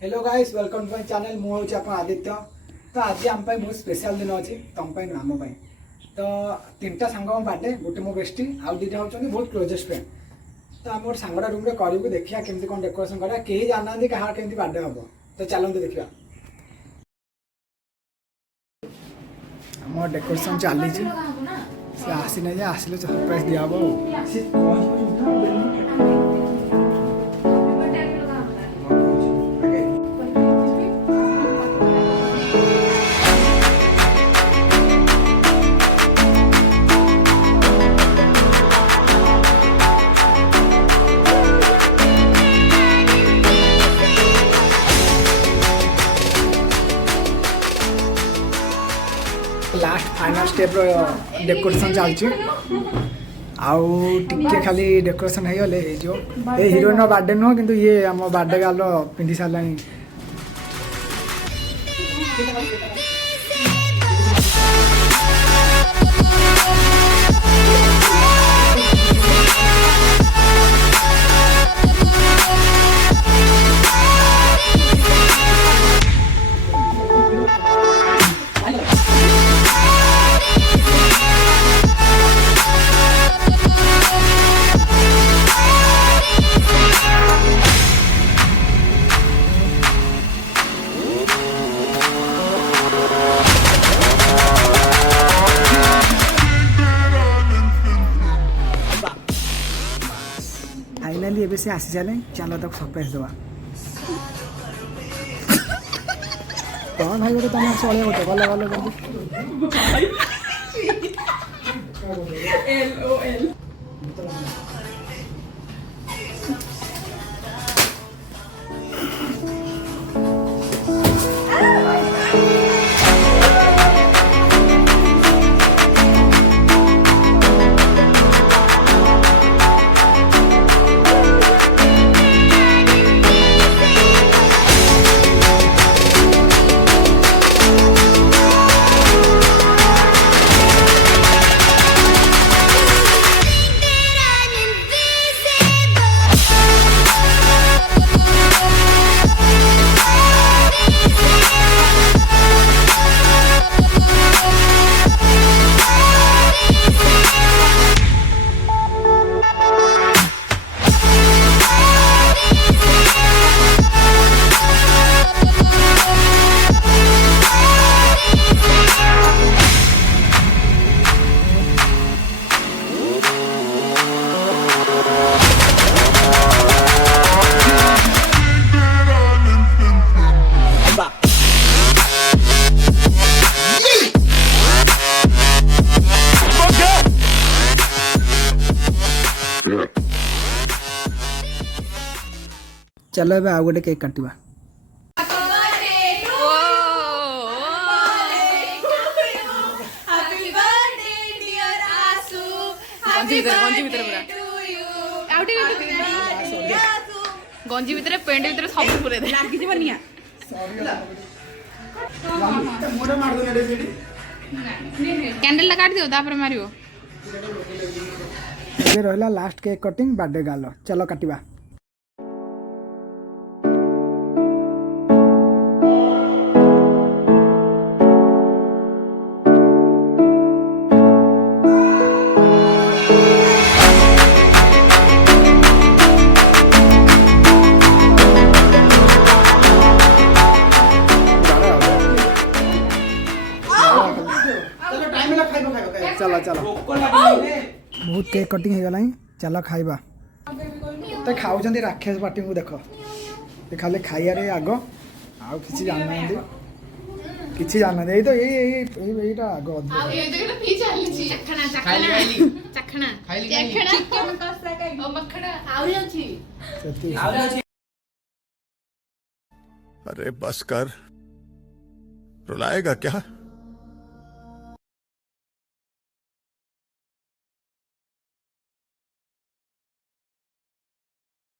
Hello guys welcome to my channel मु हूँ आप आदित्य। तो आज आम बहुत स्पेशल दिन अच्छी तुम आम तो तीन टा सांग बार्डे गोटे मो बेस्टी आउ दुटा होती बहुत क्लोजेस्ट फ्रेंड। तो आम गोटे सांगटा रूम करूँ देखिए केमती कौन डेकोरेशन करा कहीं जाना क्या केमती बार्डे हम तो चलते देखा आम डेकोरेशन चली आसने आसिले सरप्राइज दिहब। लास्ट फाइनल स्टेप डेकोरेशन चलती आउ खाली डेकोरेशन हो हीरोइन बर्थडे नुह कि ये आम बर्थडे गाल पिंधि सारा। फाइनाली एबे से आसी सारे चलो तक सरप्राइज दवा कौन भाई गोटे तुम चले गोटे गल गल चलो ए आ गोटे केक काटवा गंजी भितर पेंट भितर सब पूरे लागी जीवनिया कैंडल काट दियो तापर मारियो ये रहला लास्ट केक कटिंग बर्थडे गाल चलो काटवा। चलो चलो बहुत केक कटिंग हो गला चलो खाइबा तो खाऊ राक्षस पार्टी को देख खाली खाइबारे आग आउ किसी जानना किसी जानना तो यहीटा आग अरे बस कर रुलाएगा क्या।